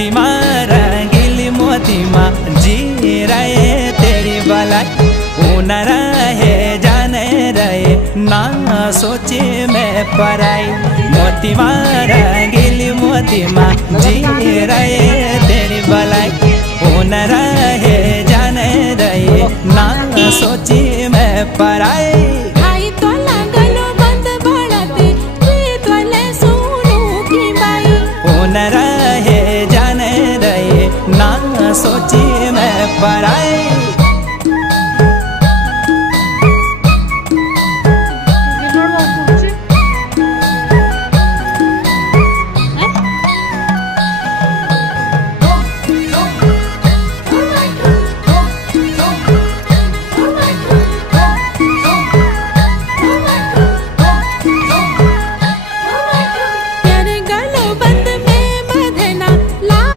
मोतीमा रंगीली मोतीमा जी रहे तेरी भलाई। न रहे जाने रहे ना सोचे मैं पराई। मोतीमा रंगीली मोतीमा जी रहे तेरी भलाई। न रहे जाने रहे ना सोचे मैं पराई। न रहे जाने रहे ना सोची मैं पराई।